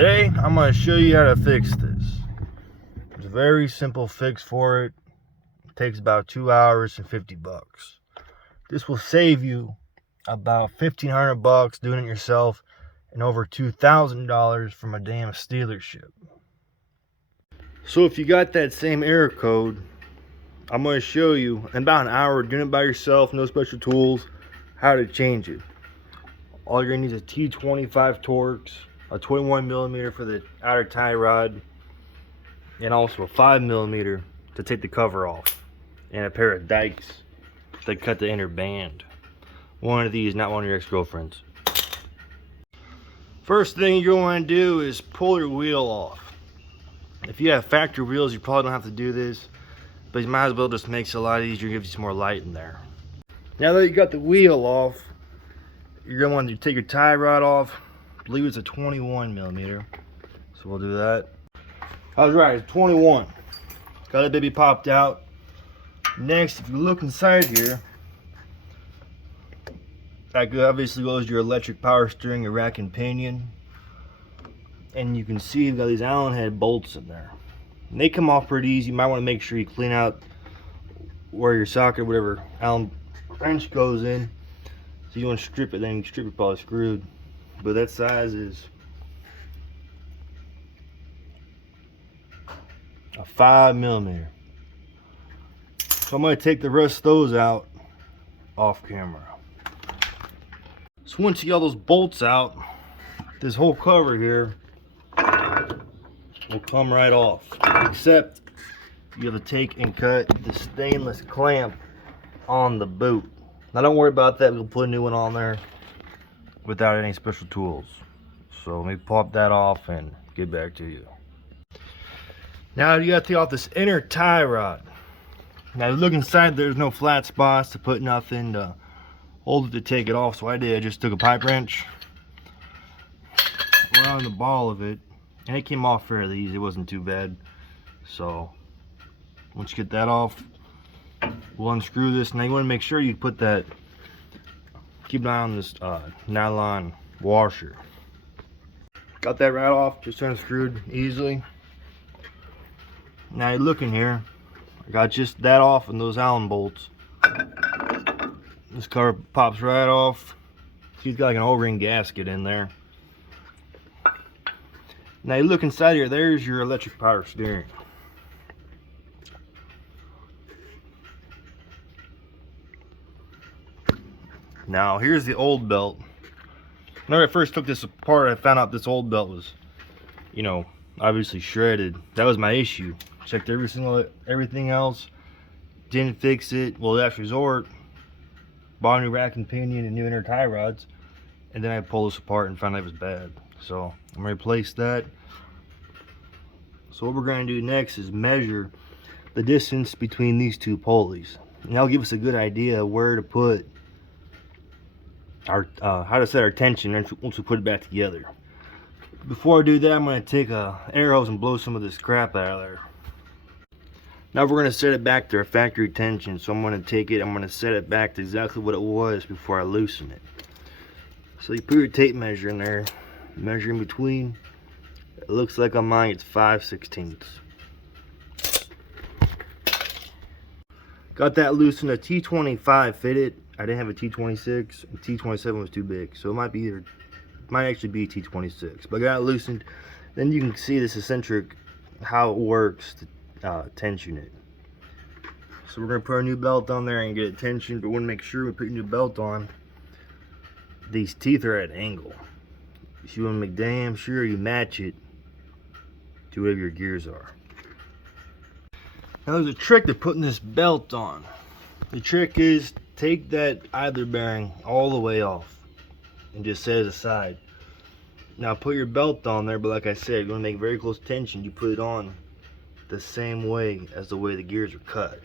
Today I'm going to show you how to fix this. It's a very simple fix for it. It takes about 2 hours and $50. This will save you about $1,500 doing it yourself and over $2,000 from a damn dealership. So if you got that same error code, I'm going to show you in about an hour doing it by yourself, no special tools, how to change it. All you're going to need is a T25 Torx, a 21mm for the outer tie rod, and also a 5mm to take the cover off, and a pair of dikes to cut the inner band. One of these, not one of your ex-girlfriends. First thing you're going to do is pull your wheel off. If you have factory wheels, you probably don't have to do this, but you might as well just makes it a lot easier, gives you some more light in there. Now that you got the wheel off, you're going to want to take your tie rod off. I believe it's a 21mm, so we'll do that. I was right, it's 21. Got that baby popped out. Next, if you look inside here, that obviously goes to your electric power steering, your rack and pinion, and you can see you've got these Allen head bolts in there. And they come off pretty easy. You might want to make sure you clean out where your socket, whatever Allen wrench goes in. So you want to strip it, then you strip it probably screwed. But that size is a 5mm. So I'm going to take the rest of those out off camera. So once you get all those bolts out, this whole cover here will come right off, except you have to take and cut the stainless clamp on the boot. Now don't worry about that, we'll put a new one on there without any special tools. So let me pop that off and get back to you. Now you got to take off this inner tie rod. Now look inside, there's no flat spots to put nothing to hold it to take it off, so I just took a pipe wrench around the ball of it, and it came off fairly easy. It wasn't too bad. So once you get that off, we'll unscrew this. Now you want to make sure you put that, keep an eye on this nylon washer. Got that right off, just unscrewed easily. Now you look in here, I got just that off and those Allen bolts. This cover pops right off. He's got like an O-ring gasket in there. Now you look inside here, there's your electric power steering. Now here's the old belt. When I first took this apart, I found out this old belt was, you know, obviously shredded. That was my issue. Checked everything else, didn't fix it. Well, last resort, bought a new rack and pinion and new inner tie rods, and then I pulled this apart and found out it was bad. So I'm gonna replace that. So what we're gonna do next is measure the distance between these two pulleys, and that'll give us a good idea of where to put our how to set our tension once we put it back together. Before I do that, I'm going to take a air hose and blow some of this crap out of there. Now we're going to set it back to our factory tension, so I'm going to take it, I'm going to set it back to exactly what it was before I loosen it. So you put your tape measure in there, measure in between. It looks like on mine it's 5/16. Got that loosened. A T25 fitted. I didn't have a T26. A T27 was too big, so it might actually be T26. But I got it loosened. Then you can see this eccentric, how it works to tension it. So we're gonna put our new belt on there and get it tensioned. But we want to make sure we put your new belt on, these teeth are at an angle. So you want to make damn sure you match it to whatever your gears are. Now there's a trick to putting this belt on. The trick is take that idler bearing all the way off and just set it aside. Now put your belt on there, but like I said, you're going to make very close tension. You put it on the same way as the way the gears are cut.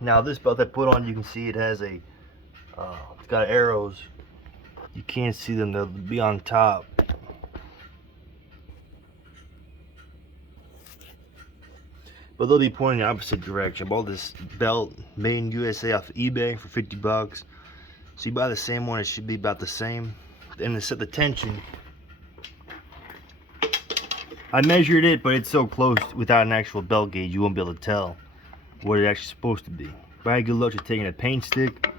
Now this belt I put on, you can see it has a it's got arrows. You can't see them, they'll be on top. But they'll be pointing in the opposite direction. I bought this belt made in USA off of eBay for $50. So you buy the same one, it should be about the same. And to set the tension, I measured it, but it's so close without an actual belt gauge, you won't be able to tell what it's actually supposed to be. But I had good luck at taking a paint stick,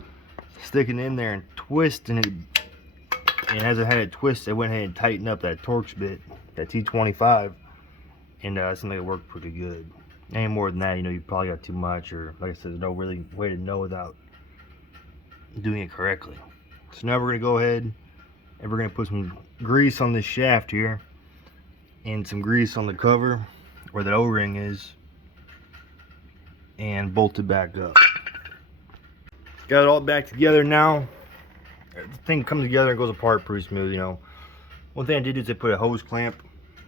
sticking it in there and twisting it. And as I had it twist, I went ahead and tightened up that Torx bit, that T25, and it seemed like it worked pretty good. Any more than that, you know, you probably got too much, or like I said, there's no really way to know without doing it correctly. So now we're gonna go ahead and we're gonna put some grease on this shaft here, and some grease on the cover where that O-ring is, and bolt it back up. Got it all back together now. The thing comes together and goes apart pretty smooth, you know. One thing I did is I put a hose clamp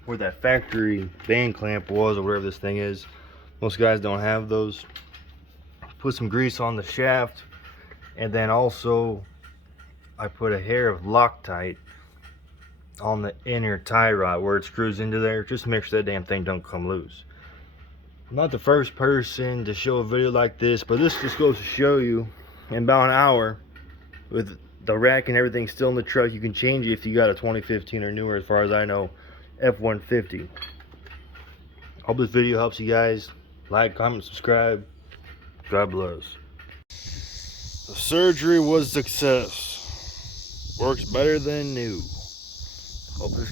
where that factory band clamp was, or whatever this thing is. Most guys don't have those. Put some grease on the shaft, and then also I put a hair of Loctite on the inner tie rod where it screws into there, just to make sure that damn thing don't come loose. I'm not the first person to show a video like this, but this just goes to show you, in about an hour, with the rack and everything still in the truck, you can change it if you got a 2015 or newer, as far as I know, F150. Hope this video helps you guys. Like, comment, subscribe. God bless. The surgery was a success. Works better than new. Hope this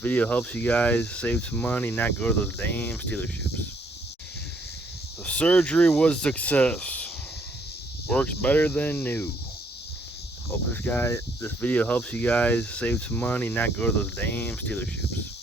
video helps you guys save some money, not go to those damn dealerships. The surgery was a success. Works better than new. Hope this video helps you guys save some money, not go to those damn dealerships.